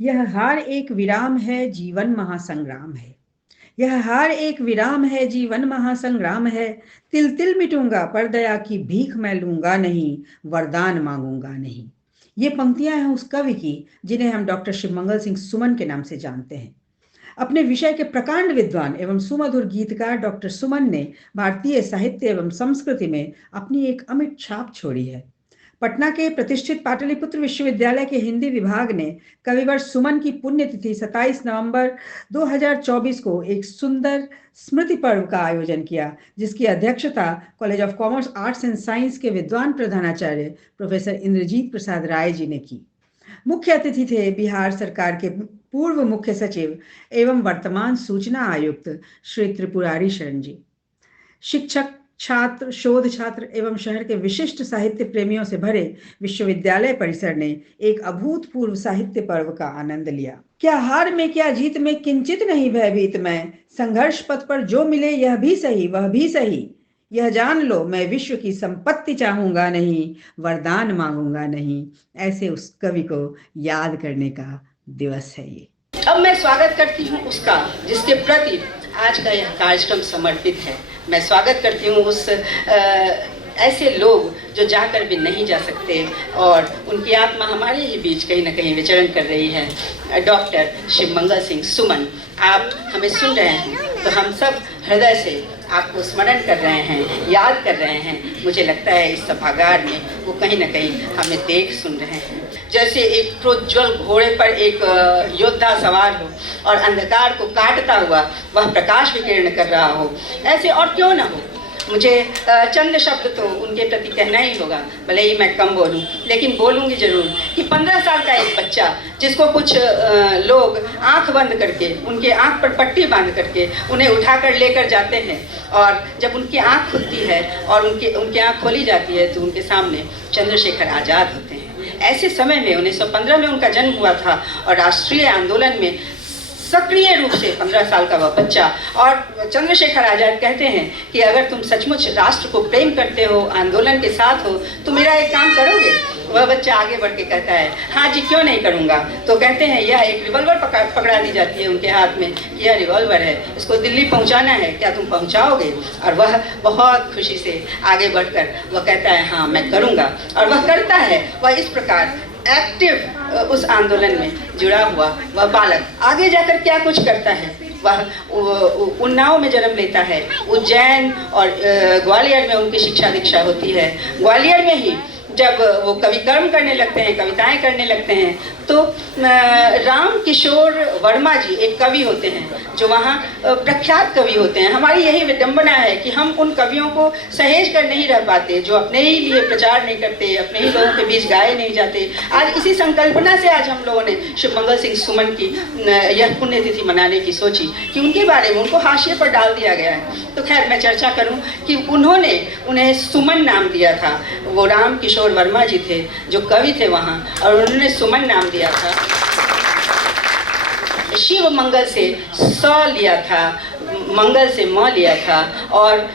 यह हार एक विराम है, जीवन महासंग्राम है। यह हार एक विराम है, जीवन महासंग्राम है। तिल तिल मिटूंगा, पर दया की भीख मैं लूंगा नहीं, वरदान मांगूंगा नहीं। ये पंक्तियां हैं उस कवि की जिन्हें हम डॉक्टर शिवमंगल सिंह सुमन के नाम से जानते हैं। अपने विषय के प्रकांड विद्वान एवं सुमधुर गीतकार डॉक्टर सुमन ने भारतीय साहित्य एवं संस्कृति में अपनी एक अमिट छाप छोड़ी है। पटना के प्रतिष्ठित पाटलिपुत्र विश्वविद्यालय के हिंदी विभाग ने कविवर्ष सुमन की पुण्यतिथि 27 नवंबर 2024 को एक सुंदर स्मृति पर्व का आयोजन किया, जिसकी अध्यक्षता college of commerce arts and science के विद्वान प्रधानाचार्य प्रोफेसर इंद्रजीत प्रसाद राय जी ने की। मुख्य अतिथि थे बिहार सरकार के पूर्व मुख्य सचिव एवं वर्तमान सूचना आयुक्त श्री त्रिपुरारी शरण जी। शिक्षक, छात्र, शोध छात्र एवं शहर के विशिष्ट साहित्य प्रेमियों से भरे विश्वविद्यालय परिसर ने एक अभूतपूर्व साहित्य पर्व का आनंद लिया। क्या हार में क्या जीत में किंचित नहीं भयभीत मैं, संघर्ष पथ पर जो मिले यह भी सही वह भी सही। यह जान लो मैं विश्व की संपत्ति चाहूंगा नहीं, वरदान मांगूंगा नहीं। ऐसे उस कवि को याद करने का दिवस है ये। अब मैं स्वागत करती हूँ उसका जिसके प्रति आज का यह कार्यक्रम समर्पित है। मैं स्वागत करती हूँ उस ऐसे लोग जो जाकर भी नहीं जा सकते और उनकी आत्मा हमारे ही बीच कहीं ना कहीं विचरण कर रही है। डॉक्टर शिवमंगल सिंह सुमन, आप हमें सुन रहे हैं तो हम सब हृदय से आपको स्मरण कर रहे हैं, याद कर रहे हैं। मुझे लगता है इस सभागार में वो कहीं ना कहीं हमें देख सुन रहे हैं। जैसे एक प्रोज्वल घोड़े पर एक योद्धा सवार हो और अंधकार को काटता हुआ वह प्रकाश विकीर्ण कर रहा हो, ऐसे और क्यों ना हो। मुझे चंद शब्द तो उनके प्रति कहना ही होगा, भले ही मैं कम बोलूं, लेकिन बोलूंगी जरूर कि 15 साल का एक बच्चा जिसको कुछ लोग आंख बंद करके, उनके आंख पर पट्टी बांध करके उन्हें उठाकर लेकर जाते हैं, और जब उनकी आंख खुलती है और उनकी आंख खोली जाती है तो उनके सामने चंद्रशेखर आज़ाद होते हैं। ऐसे समय में 1915 में उनका जन्म हुआ था और राष्ट्रीय आंदोलन में सक्रिय रूप से 15 साल का वह बच्चा, और चंद्रशेखर आज़ाद कहते हैं कि अगर तुम सचमुच राष्ट्र को प्रेम करते हो, आंदोलन के साथ हो, तो मेरा एक काम करोगे। वह बच्चा आगे बढ़ के कहता है हाँ जी क्यों नहीं करूँगा। तो कहते हैं यह एक रिवॉल्वर पकड़ा दी जाती है उनके हाथ में, यह रिवॉल्वर है, इसको दिल्ली पहुँचाना है, क्या तुम पहुँचाओगे। और वह बहुत खुशी से आगे बढ़कर वह कहता है हाँ मैं करूँगा, और वह करता है। वह इस प्रकार एक्टिव उस आंदोलन में जुड़ा हुआ वह बालक आगे जाकर क्या कुछ करता है। वह उन्नाव में जन्म लेता है, उज्जैन और ग्वालियर में उनकी शिक्षा दीक्षा होती है। ग्वालियर में ही जब वो कवि कर्म करने लगते हैं, कविताएं करने लगते हैं, तो राम किशोर वर्मा जी एक कवि होते हैं जो वहाँ प्रख्यात कवि होते हैं। हमारी यही विडंबना है कि हम उन कवियों को सहेज कर नहीं रह पाते, जो अपने ही लिए प्रचार नहीं करते, अपने ही लोगों के बीच गाए नहीं जाते। आज इसी संकल्पना से आज हम लोगों ने शिवमंगल सिंह सुमन की यह पुण्यतिथि मनाने की सोची कि उनके बारे में उनको हाशिए पर डाल दिया गया है। तो खैर मैं चर्चा करूँ कि उन्होंने उन्हें सुमन नाम दिया था। वो राम किशोर वर्मा जी थे जो कवि थे वहाँ, और उन्होंने सुमन नाम दिया था। शिव मंगल से स लिया था, मंगल से म लिया था, और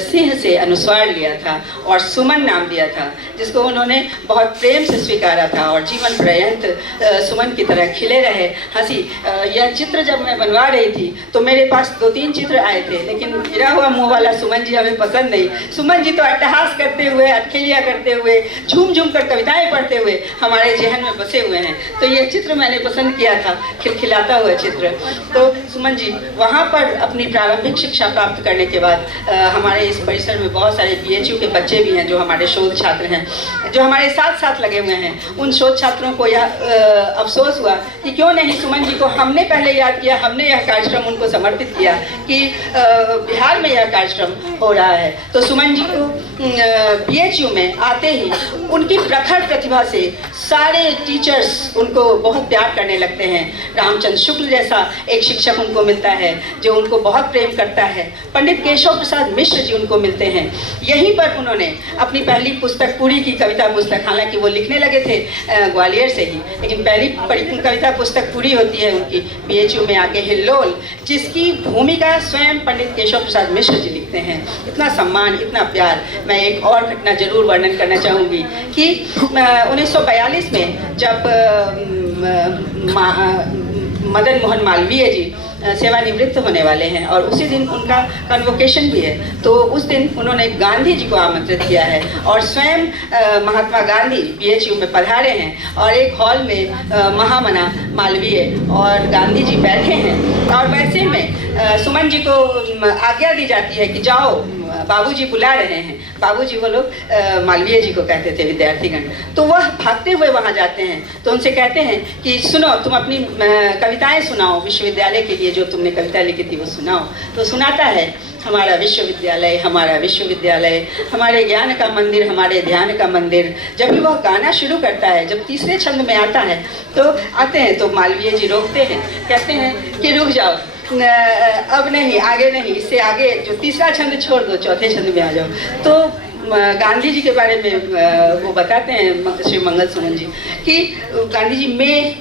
सिंह से अनुस्वार लिया था, और सुमन नाम दिया था, जिसको उन्होंने बहुत प्रेम से स्वीकारा था और जीवन पर्यंत सुमन की तरह खिले रहे। हंसी यह चित्र जब मैं बनवा रही थी तो मेरे पास 2-3 चित्र आए थे, लेकिन गिरा हुआ मुंह वाला सुमन जी हमें पसंद नहीं। सुमन जी तो अट्टहास करते हुए, अटखेलियाँ करते हुए, झूम झूम कर कविताएं पढ़ते हुए हमारे जहन में बसे हुए हैं। तो यह चित्र मैंने पसंद किया था, खिलखिलाता हुआ चित्र। तो सुमन जी वहाँ पर अपनी प्रारंभिक शिक्षा प्राप्त करने के बाद हमारे इस परिसर में बहुत सारे BHU के बच्चे भी हैं जो हमारे शोध छात्र हैं, जो हमारे साथ साथ लगे हुए हैं। उन शोध छात्रों को यह अफसोस हुआ कि क्यों नहीं सुमन जी को हमने पहले याद किया, हमने यह कार्यक्रम उनको समर्पित किया कि बिहार में यह कार्यक्रम हो रहा है। तो सुमन जी को BHU में आते ही उनकी प्रखर प्रतिभा से सारे टीचर्स उनको बहुत प्यार करने लगते हैं। रामचंद्र शुक्ल जैसा एक शिक्षक उनको मिलता है जो उनको बहुत प्रेम करता है। पंडित केशव प्रसाद मिश्र जी उनको मिलते हैं। यहीं पर उन्होंने अपनी पहली पुस्तक पूरी की, कविता पुस्तक, हालांकि वो लिखने लगे थे ग्वालियर से ही, लेकिन पहली कविता पुस्तक पूरी होती है उनकी BHU में आके, हिल्लोल, जिसकी भूमिका स्वयं पंडित केशव प्रसाद मिश्र जी लिखते हैं। इतना सम्मान, इतना प्यार। मैं एक और घटना जरूर वर्णन करना चाहूँगी कि 1942 में जब मदन मोहन मालवीय जी सेवानिवृत्त होने वाले हैं और उसी दिन उनका कन्वोकेशन भी है। तो उस दिन उन्होंने गांधी जी को आमंत्रित किया है और स्वयं महात्मा गांधी BHU में पधारे हैं और एक हॉल में महामना मालवीय और गांधी जी बैठे हैं और वैसे में सुमन जी को आज्ञा दी जाती है कि जाओ, बाबूजी बुला रहे हैं। बाबूजी वो लोग मालवीय जी को कहते थे, विद्यार्थीगण। तो वह भागते हुए वहाँ जाते हैं तो उनसे कहते हैं कि सुनो, तुम अपनी कविताएं सुनाओ विश्वविद्यालय के लिए, जो तुमने कविता लिखी थी वो सुनाओ। तो सुनाता है, हमारा विश्वविद्यालय, हमारा विश्वविद्यालय, हमारे ज्ञान का मंदिर, हमारे ध्यान का मंदिर। जब भी वह गाना शुरू करता है, जब तीसरे छंद में आता है तो आते हैं तो मालवीय जी रोकते हैं, कहते हैं कि रुक जाओ, अब नहीं, आगे नहीं, इससे आगे जो तीसरा छंद छोड़ दो, चौथे छंद में आ जाओ। तो गांधी जी के बारे में वो बताते हैं श्री मंगल सुमन जी कि गांधी जी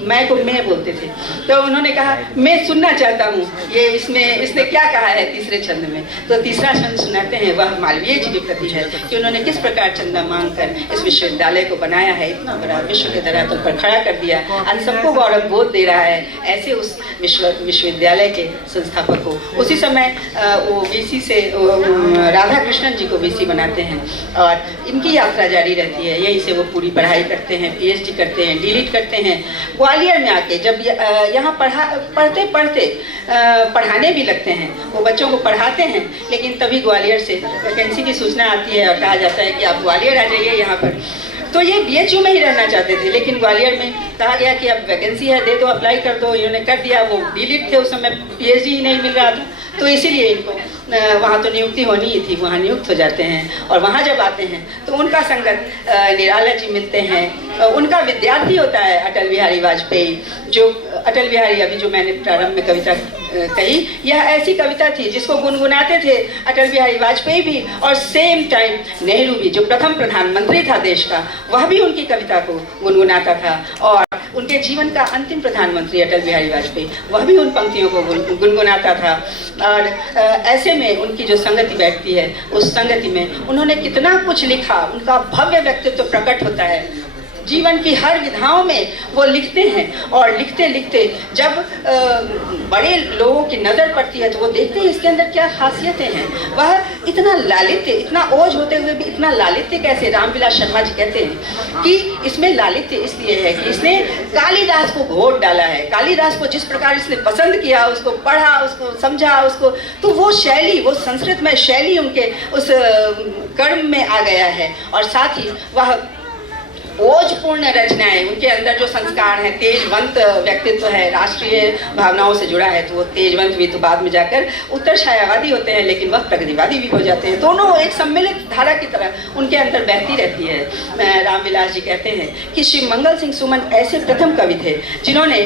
मैं को मैं बोलते थे। तो उन्होंने कहा, मैं सुनना चाहता हूँ ये इसने क्या कहा है तीसरे छंद में। तो तीसरा छंद सुनाते हैं, वह मालवीय जी के प्रति है कि उन्होंने किस प्रकार चंदा मांग कर इस विश्वविद्यालय को बनाया है, इतना बड़ा विश्व के धरातल पर खड़ा कर दिया, आज सबको गौरव बोध दे रहा है। ऐसे उस विश्वविद्यालय के संस्थापक को उसी समय वो VC से राधा कृष्णन जी को VC बनाते हैं और इनकी यात्रा जारी रहती है। यहीं से वो पूरी पढ़ाई करते हैं, PhD करते हैं, DLit करते हैं। ग्वालियर में आके जब यहाँ पढ़ते पढ़ते पढ़ाने भी लगते हैं, वो बच्चों को पढ़ाते हैं, लेकिन तभी ग्वालियर से वैकेंसी की सूचना आती है और कहा जाता है कि आप ग्वालियर आ जाइए यहाँ पर। तो ये BHU में ही रहना चाहते थे, लेकिन ग्वालियर में कहा गया कि अब वैकेंसी है, दे दो, अप्लाई कर दो। इन्होंने कर दिया। वो DLit थे उस समय, PhD ही नहीं मिल रहा था, तो इसीलिए इनको वहाँ तो नियुक्ति होनी ही थी, वहाँ नियुक्त हो जाते हैं। और वहाँ जब आते हैं तो उनका संगत निराला जी मिलते हैं। उनका विद्यार्थी होता है अटल बिहारी वाजपेयी, जो अटल बिहारी, अभी जो मैंने प्रारंभ में कविता कही, यह ऐसी कविता थी जिसको गुनगुनाते थे अटल बिहारी वाजपेयी भी और सेम टाइम नेहरू भी, जो प्रथम प्रधानमंत्री था देश का, वह भी उनकी कविता को गुनगुनाता था। और उनके जीवन का अंतिम प्रधानमंत्री अटल बिहारी वाजपेयी, वह भी उन पंक्तियों को गुनगुनाता था। और ऐसे में उनकी जो संगति बैठती है, उस संगति में उन्होंने कितना कुछ लिखा, उनका भव्य व्यक्तित्व प्रकट होता है। जीवन की हर विधाओं में वो लिखते हैं और लिखते लिखते जब बड़े लोगों की नज़र पड़ती है तो वो देखते हैं इसके अंदर क्या खासियतें हैं। वह इतना लालित्य, इतना ओज होते हुए भी इतना लालित्य कैसे, रामविलास शर्मा जी कहते हैं कि इसमें लालित्य इसलिए है कि इसने कालिदास को घोट डाला है। कालिदास को जिस प्रकार इसने पसंद किया, उसको पढ़ा, उसको समझा, उसको, तो वो शैली, वो संस्कृत में शैली उनके उस कर्म में आ गया है। और साथ ही वह ओजपूर्ण रचनाएं, उनके अंदर जो संस्कार है, तेजवंत व्यक्तित्व है, राष्ट्रीय भावनाओं से जुड़ा है, तो वो तेजवंत भी तो बाद में जाकर उत्तर छायावादी होते हैं, लेकिन वह प्रगतिवादी भी हो जाते हैं। दोनों एक सम्मिलित धारा की तरह उनके अंदर बहती रहती है। रामविलास जी कहते हैं कि श्री मंगल सिंह सुमन ऐसे प्रथम कवि थे जिन्होंने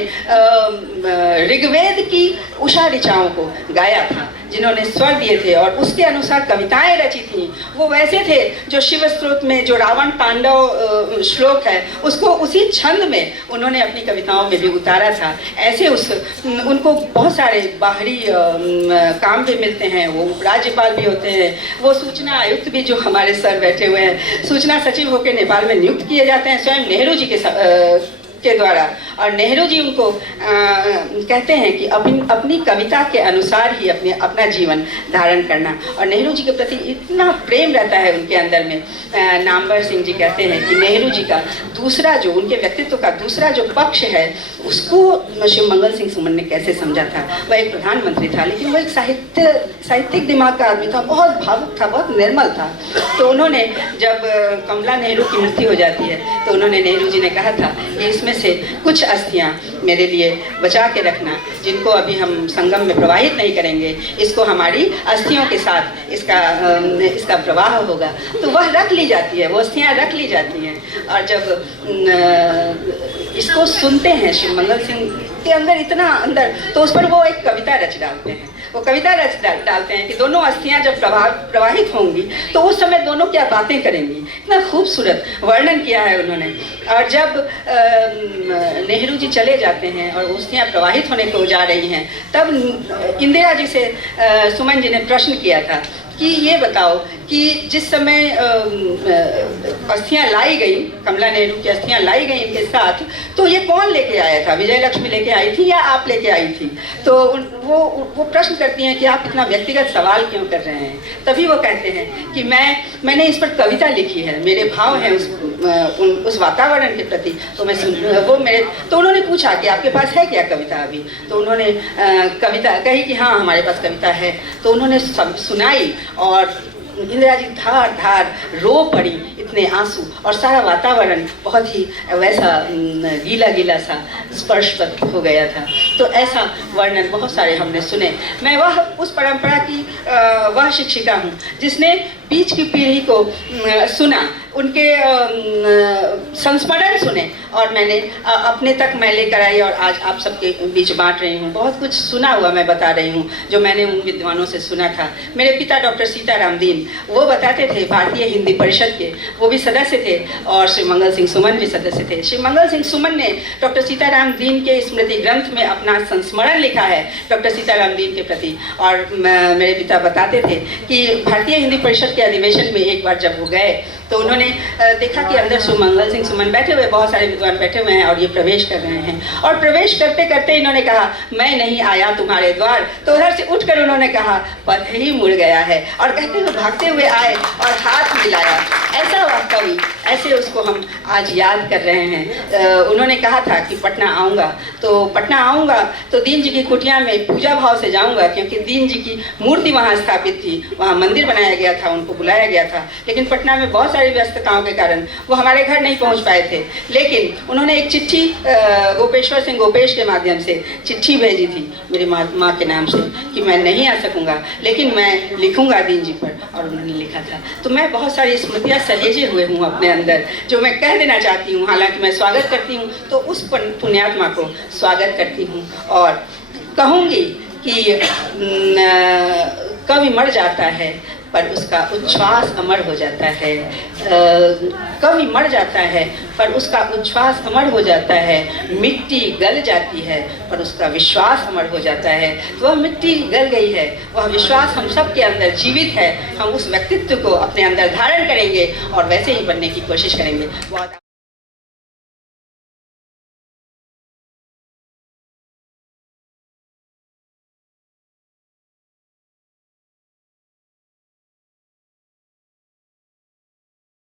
ऋग्वेद की उषा ऋचाओं को गाया था, जिन्होंने स्वर दिए थे और उसके अनुसार कविताएं रची थी। वो वैसे थे जो शिव स्तोत्र में जो रावण तांडव श्लोक है, उसको उसी छंद में उन्होंने अपनी कविताओं में भी उतारा था। ऐसे उनको बहुत सारे बाहरी काम भी मिलते हैं। वो राज्यपाल भी होते हैं, वो सूचना आयुक्त भी, जो हमारे सर बैठे हुए हैं, सूचना सचिव होकर नेपाल में नियुक्त किए जाते हैं स्वयं नेहरू जी के द्वारा। और नेहरू जी उनको कहते हैं कि अपनी कविता के अनुसार ही अपना जीवन धारण करना। और नेहरू जी के प्रति इतना प्रेम रहता है उनके अंदर में। नामवर सिंह जी कहते हैं कि नेहरू जी का दूसरा, जो उनके व्यक्तित्व का दूसरा जो पक्ष है, उसको श्री मंगल सिंह सुमन ने कैसे समझा था। वह एक प्रधानमंत्री था, लेकिन वह एक साहित्यिक दिमाग का आदमी था, बहुत भावुक था, बहुत निर्मल था। तो उन्होंने जब कमला नेहरू की मृत्यु हो जाती है तो उन्होंने, नेहरू जी ने कहा था कि इसमें से कुछ अस्थियां मेरे लिए बचा के रखना, जिनको अभी हम संगम में प्रवाहित नहीं करेंगे, इसको हमारी अस्थियों के साथ इसका प्रवाह होगा। तो वह रख ली जाती है, वो अस्थियां रख ली जाती हैं। और जब इसको सुनते हैं श्री मंगल सिंह के अंदर इतना अंदर, तो उस पर वो एक कविता रच डालते हैं। वो कविता रच डालते हैं कि दोनों अस्थियां जब प्रवाहित होंगी तो उस समय दोनों क्या बातें करेंगी। इतना खूबसूरत वर्णन किया है उन्होंने। और जब नेहरू जी चले जाते हैं और अस्थियां प्रवाहित होने को जा रही हैं, तब इंदिरा जी से सुमन जी ने प्रश्न किया था कि ये बताओ कि जिस समय अस्थियां लाई गई, कमला नेहरू की अस्थियां लाई गई इनके साथ, तो ये कौन लेके आया था? विजय लक्ष्मी लेके आई थी या आप लेके आई थी? तो वो प्रश्न करती हैं कि आप इतना व्यक्तिगत सवाल क्यों कर रहे हैं? तभी वो कहते हैं कि मैंने इस पर कविता लिखी है, मेरे भाव हैं उस वातावरण के प्रति। तो उन्होंने पूछा कि आपके पास है क्या कविता अभी? तो उन्होंने कविता कही कि हाँ हमारे पास कविता है। तो उन्होंने सुनाई और इंदिरा जी धार धार रो पड़ी, इतने आंसू, और सारा वातावरण बहुत ही वैसा गीला गीला सा स्पर्शवत हो गया था। तो ऐसा वर्णन बहुत सारे हमने सुने। मैं उस परंपरा की वह शिक्षिका हूँ जिसने बीच की पीढ़ी को सुना, उनके संस्मरण सुने, और मैंने अपने तक मैं लेकर आई और आज आप सबके बीच बांट रही हूँ। बहुत कुछ सुना हुआ मैं बता रही हूँ जो मैंने उन विद्वानों से सुना था। मेरे पिता डॉक्टर सीताराम दीन, वो बताते थे, भारतीय हिंदी परिषद के वो भी सदस्य थे, और श्री मंगल सिंह सुमन भी सदस्य थे। श्री मंगल सिंह सुमन ने डॉक्टर सीताराम दीन के स्मृति ग्रंथ में अपना संस्मरण लिखा है डॉक्टर सीताराम दीन के प्रति। और मेरे पिता बताते थे कि भारतीय हिंदी परिषद के अधिवेशन में एक बार जब वो गए तो उन्होंने देखा कि अंदर श्री मंगल सिंह सुमन बैठे हुए, बहुत सारे विद्वान बैठे हुए हैं और ये प्रवेश कर रहे हैं। और प्रवेश करते करते इन्होंने कहा, मैं नहीं आया तुम्हारे द्वार। तो उधर से उठकर उन्होंने कहा, पथ ही मुड़ गया है, और कहते हुए भागते हुए आए और हाथ मिलाया। ऐसा वह कवि, ऐसे उसको हम आज याद कर रहे हैं। उन्होंने कहा था कि पटना आऊँगा तो दीन जी की कुटिया में पूजा भाव से जाऊँगा, क्योंकि दीन जी की मूर्ति वहाँ स्थापित थी, वहाँ मंदिर बनाया गया था, उनको बुलाया गया था। लेकिन पटना में बहुत सारी व्यस्तताओं के कारण वो हमारे घर नहीं पहुँच पाए थे। लेकिन उन्होंने एक चिट्ठी गोपेश्वर सिंह गोपेश के माध्यम से चिट्ठी भेजी थी मेरी माँ के नाम से कि मैं नहीं आ सकूँगा, लेकिन मैं लिखूँगा दीन जी पर, और उन्होंने लिखा था। तो मैं बहुत सारी स्मृतियाँ सहेजे हुए हूँ अपने अंदर, जो मैं कह देना चाहती हूँ। हालांकि मैं स्वागत करती हूँ तो उस पुण्यात्मा को स्वागत करती हूँ, और कहूँगी कि कवि मर जाता है पर उसका उच्छ्वास अमर हो जाता है। कवि मर जाता है पर उसका उच्छ्वास अमर हो जाता है। मिट्टी गल जाती है पर उसका विश्वास अमर हो जाता है। तो वह मिट्टी गल गई है, वह विश्वास हम सब के अंदर जीवित है। हम उस व्यक्तित्व को अपने अंदर धारण करेंगे और वैसे ही बनने की कोशिश करेंगे। बहुत